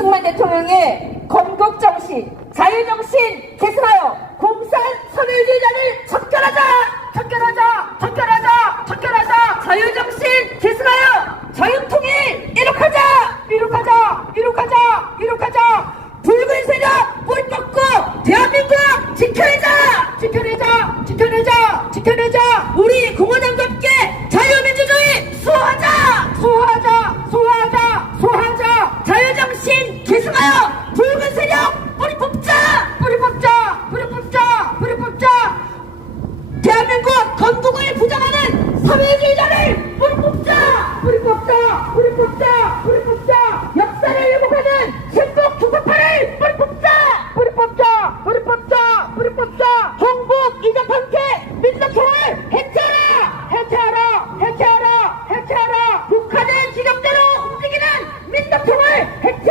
이승만 대통령의 건국정신, 자유정신 계승하여 공산 선일주의자를 척결하자! 척결하자! 척결하자! 척결하자! 자유정신 계승하여 자유통일 이룩하자! 이룩하자! 이룩하자! 이룩하자! 붉은 세력 뿌리 꺾고 대한민국 지켜내자! 지켜내자! 지켜내자! 지켜내자! 우리 공화당과 함께 뿌리 뽑자 뿌리 뽑자. 역사를 회복하는 신북 주사파를 뿌리 뽑자. 뿌리 뽑자 뿌리 뽑자 뿌리 뽑자. 종북 이적 단체 민족총을 해체하라. 해체하라 해체하라 해체하라. 북한의 지적대로 움직이는 민족총을 해체하라